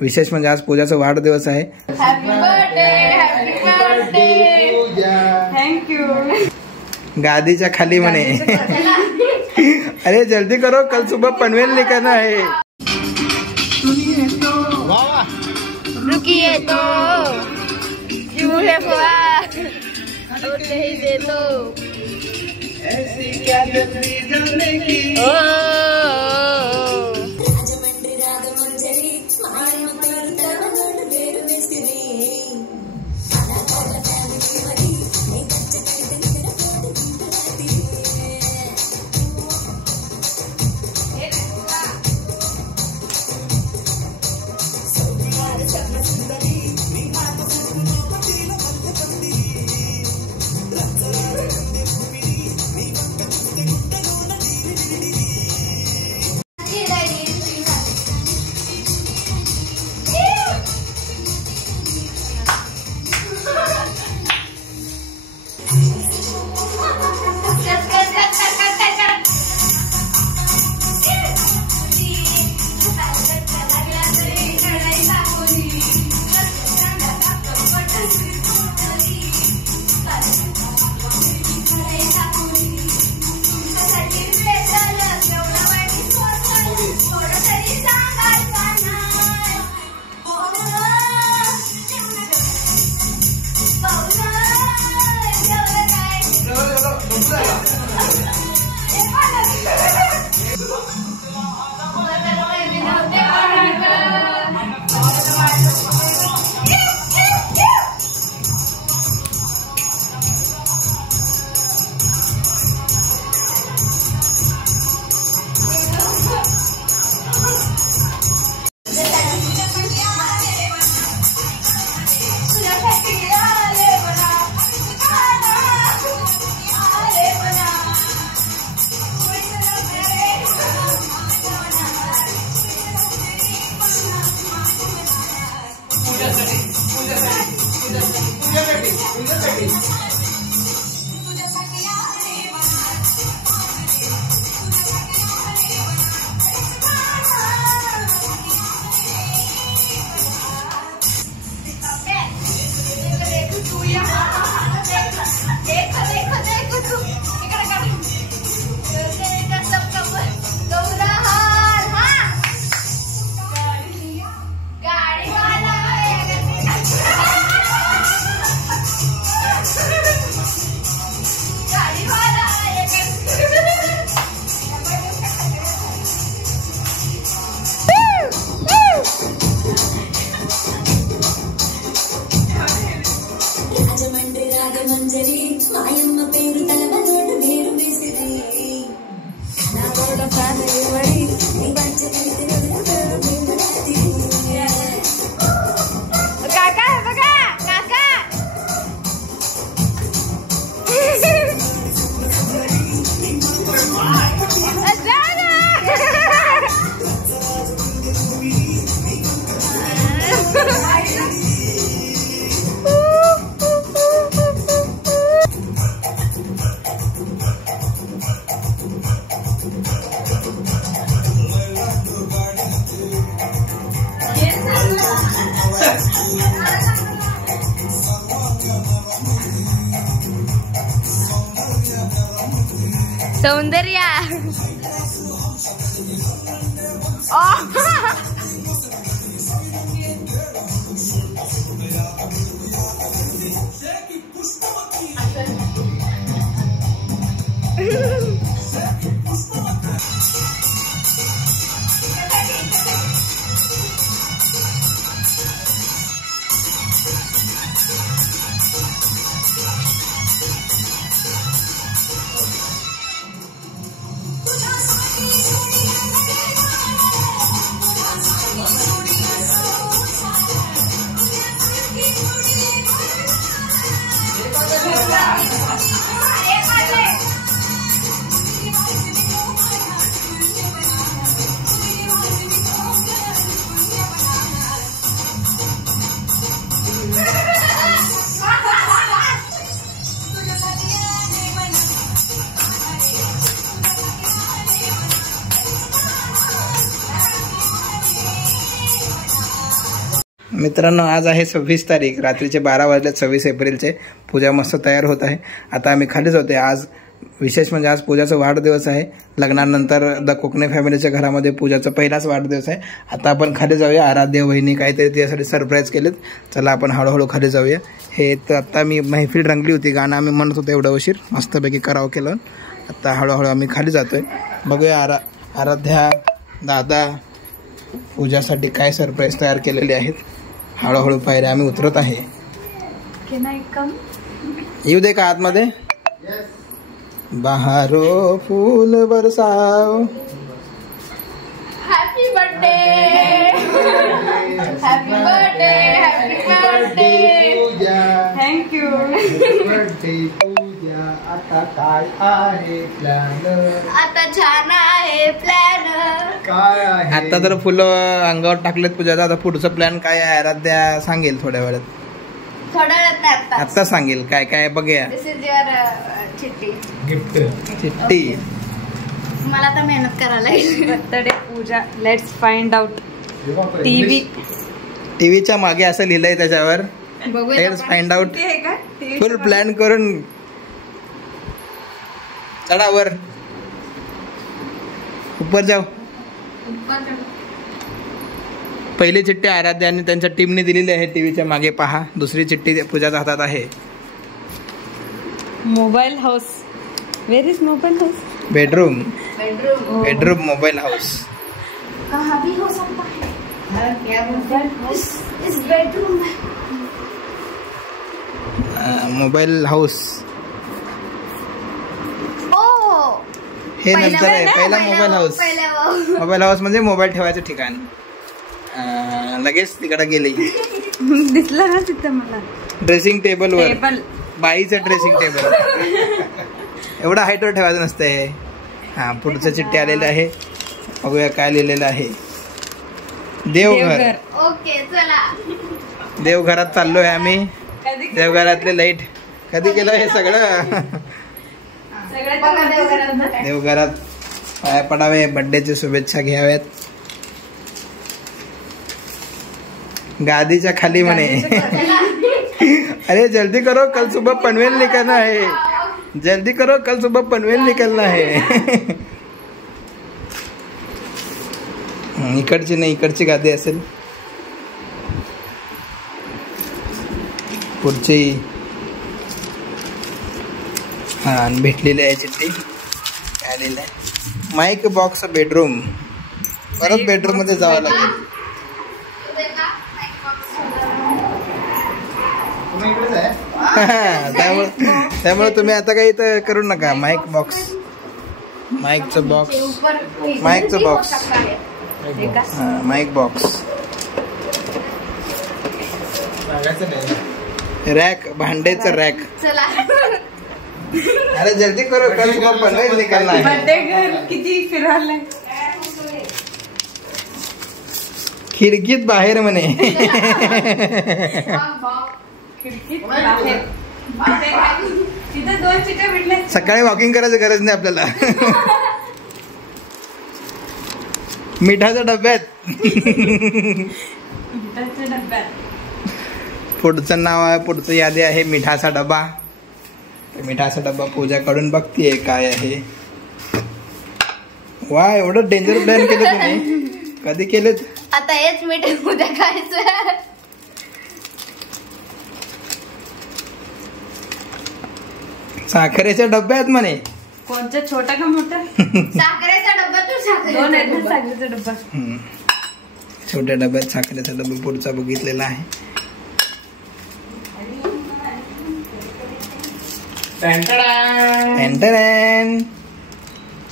विशेष म्हणजे आज पूजाचा वाढदिवस आहे. Happy birthday thank you. गादीच्या खाली म्हणे. अरे जल्दी करो, कल सुबह पनवेल निकलना है. रुकिए तो क्यों है हुआ और नहीं दे तो ऐसी क्या जल्दी जाने की. सौंदर्य मित्रांनो आज आहे 26 तारीख, रात्रीचे 12 वाजले. 26 एप्रिलचे. पूजा मस्त तयार होत आहे. आता आम्ही खाली जातोय. आज विशेष म्हणजे आज पूजाचा वाढदिवस आहे. लग्नानंतर द कोकणे फॅमिलीच्या घरामध्ये पूजाचा पहिलाच वाढदिवस आहे. आता आपण खाली जाऊया. आराध्य वहिनी काहीतरी त्यासाठी सरप्राईज केलेत. चला आपण हळूहळू खाली जाऊया. हे तर आता मी महफिल रंगली होती, गाणं आम्ही म्हणत होतो एवढा उशीर, मस्तपैकी करावं केलं. आता हळूहळू आम्ही खाली जातोय. बघूया आराध्या दादा पूजासाठी काय सरप्राईज तयार केलेले आहेत. हळूहळू पायऱ्या आम्ही उतरत आहे. येऊ दे का आतमध्ये. बहारो फूल बरसाओ. Happy birthday happy birthday happy birthday thank you. Birthday Pooja. आता काय आहे प्लॅन. आता छान आहे प्लॅन. काय आहे आता तर फुलं अंगावर टाकलेत पूजाचा. आता पुढचं प्लॅन काय आहे आराध्या सांगेल थोड्या वेळात. थोड्या वेळात नाही, आता सांगेल काय काय बघूया. This is your chitthi. Gift chitthi. मला आता मेहनत करायला लागेल. Birthday Puja. Let's find out. टीव्हीच्या मागे असं लिहिलंय त्याच्यावर. बघूया let's find out. Full plan करून चढा वर. ऊपर जाऊ. पहिली चिठ्ठी आराध्या आणि त्यांच्या टीमने दिलेली आहे. टीव्हीच्या मागे पहा. दुसरी चिठ्ठी पूजाच्या हातात आहे. Mobile house. Where is mobile house. Bedroom. Bedroom. Bedroom mobile house. कहाँ भी हो सकता है. इस बेडरूम में. मोबाईल हाऊस हे नंतर आहे. पहिला मोबाईल हाऊस. मोबाईल हाऊस म्हणजे मोबाईल ठेवायचं ठिकाण. लगेच तिकडे गेले. दिसलं ना तिथं मला. ड्रेसिंग टेबल वर. बाईचं ड्रेसिंग टेबल. एवढा हाईटवर ठेवायचं नसतंय. हा पुढचं चिठ्ठी आलेलं आहे. बघूया काय लिहिलेलं आहे. देवघर. ओके चला. देवघरात चाललोय आम्ही. देवघरातले लाईट कधी केलं हे सगळं. देवघरात पाया पडावे. बर्थडेची शुभेच्छा घ्याव्यात. गादीच्या खाली म्हणे. अरे जल्दी करो कल सुबह पनवेल निकलना है. जल्दी करो कल सुबह पनवेल निकलना है. इकडची नाही, इकडची गादी असेल. पुढची हा भेटलेली आहे चिठ्ठी. काय लिहिलंय. Mic box bedroom. परत बेडरूम मध्ये जावं लागेल. त्यामुळे तुम्ही आता काही तर करू नका. Mic box. माईकचं बॉक्स. माईकचं बॉक्स. Mic box. रॅक. भांडेचं रॅक. चला. अरे जल्दी करो कल सुबह पनवेल निकलना है. बर्थडे घर किती फिरायला. खिडकीत बाहेर म्हणे. तिथे 2 चिठ्ठ्या भेटल्या. सकाळी वॉकिंग करायची गरज नाही आपल्याला. मिठाच्या डब्यात. पुढचं नाव आहे, पुढचं यादी आहे मिठाचा डबा. मिठाचा डबा पूजा कडून बघतीये काय आहे. वा एवढं डेंजर प्लॅन केलं तुम्ही. कधी केलेत. आता हेच मीठ उद्या खायचं. साखरेच्या डब्यात म्हणे. कोणत्या छोटा का मोठा. साखरेचा डब्बा. तू साखरेचा डब्बा. छोट्या डब्यात साखरेचा डब्बा पुढचा बघितलेला आहे.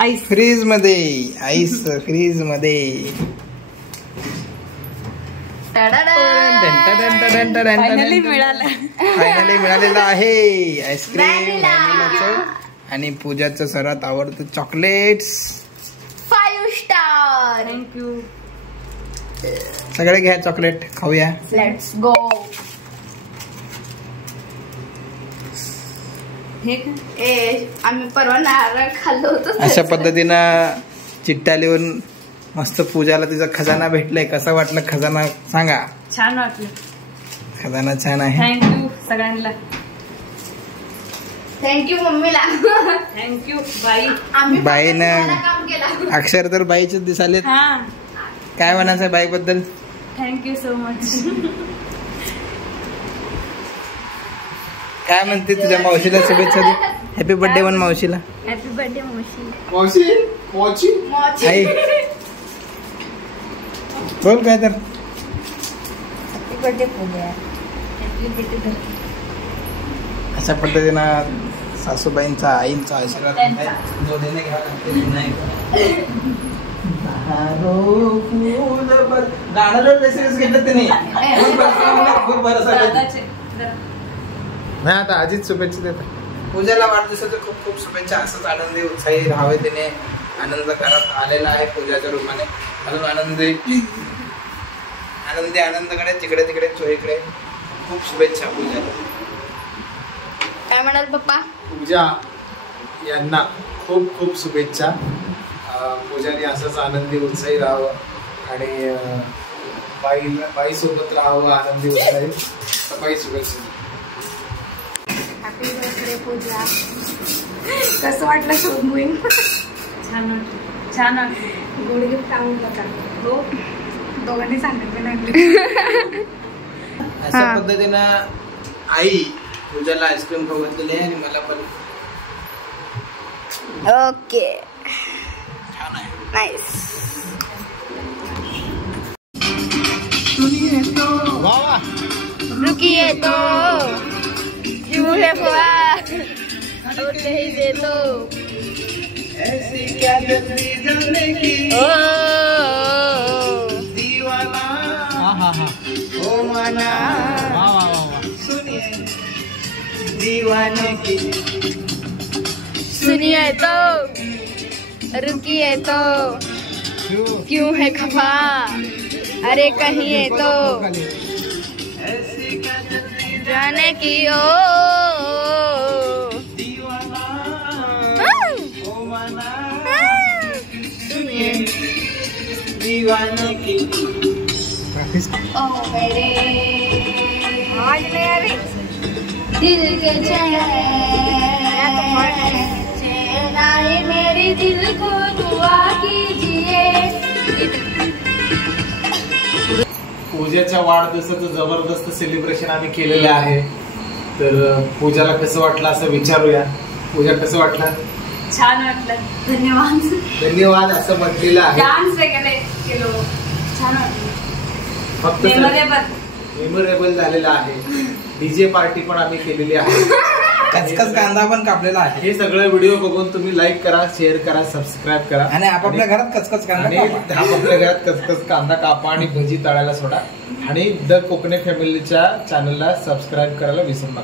आईस फ्रीज मध्ये. आईस फ्रीज मध्ये. फायनली मिळालं. फायनली मिळालेलं आहे आईस्क्रीम. आणि पूजाचं सर्वात आवडतं चॉकलेट्स. 5 स्टार. थँक्यू. सगळे घ्या चॉकलेट खाऊया. Let's go. आम्ही परवा नारळ खाल्लो होतो. अशा पद्धतीनं चिठ्ठ्या लिहून मस्त पूजाला तिचा खजाना भेटलाय. कसा वाटलं खजाना सांगा. छान वाटलं. खजाना छान आहे. थँक्यू सगळ्यांना. थँक्यू मम्मीला. थँक्यू बाई. आम्ही बाईनं काम केलं. अक्षर तर बाईचेच दिसालेत. हा काय म्हणायचं बाईक बद्दल. Thank you so much. काय म्हणते तुझ्या मावशीला शुभेच्छा दे. हॅपी बर्थडे म्हण मावशीला. हॅपी बर्थडे मावशी. मावशी आई बोल काय तर. Happy birthday Pooja. Happy birthday. अशा पद्धतीनं सासूबाईंचा आईंचा आशीर्वाद जोडीने घ्यावा लागते. नाही आता आधीच शुभेच्छा देतात. पूजाला वाढदिवसाच्या खूप खूप शुभेच्छा. असंच आनंदी उत्साही राहावे. तिने आनंद करत आलेला आहे पूजाच्या रूपाने. अजून आनंदी आनंदकडे जिकडे तिकडे चोहीकडे खूप शुभेच्छा पूजाला. काय म्हणाल पप्पा. पूजा यांना खूप खूप शुभेच्छा. पूजाने असंच आनंदी उत्साही राहावं आणि बाईसोबत राहावं आनंदी उत्साही. बाई शुभेच्छा. हॅपी बर्थडे पूजा. कसं वाटलं शोध मोहीम. छान वाटलं. छान वाटलं. गोड गिफ्ट आणून बघा. हो दोघांनी सांगितलं नाही. अशा पद्धतीनं आई पूजाला आईस्क्रीम खाऊ घातलेली आहे आणि मला पण. ओके छान आहे. नाईस. रुकिए तो क्यों है फुआ होते ही दे तो. ऐसी क्या जल्दी जाने की ओ दीवाना ओ माना सुनिए दीवाने की. सुनिए तो रुकिए तो क्यों है खफा. अरे कहिए तो ऐसी क्या जल्दी जाने की ओ दीवाना ओ माना सुनिए दीवाने की. ओ मेरे दिल के चैन आए मेरे दिल को दुआ कीजिए. पूजाच्या वाढदिवसाचं जबरदस्त सेलिब्रेशन आम्ही केलेलं आहे. तर पूजाला कसं वाटलं असं विचारूया. पूजा कसं वाटलं. छान वाटलं. धन्यवाद. धन्यवाद असं म्हटलेलं आहे. डान्स वगैरे केलो. छान वाटलं. फक्त मेमोरेबल झालेला आहे. डीजे पार्टी पण आम्ही केलेली आहे. कचकच कांदा पण कापलेला आहे. हे सगळे व्हिडिओ बघून तुम्ही लाईक करा, शेअर करा, सबस्क्राईब करा आणि आपापल्या घरात कचकच कांदा आणि कापा. आपापल्या घरात कचकच कांदा कापा आणि भजी तळायला सोडा. आणि द कोकणे फॅमिलीच्या चॅनलला सबस्क्राईब करायला विसरू नका.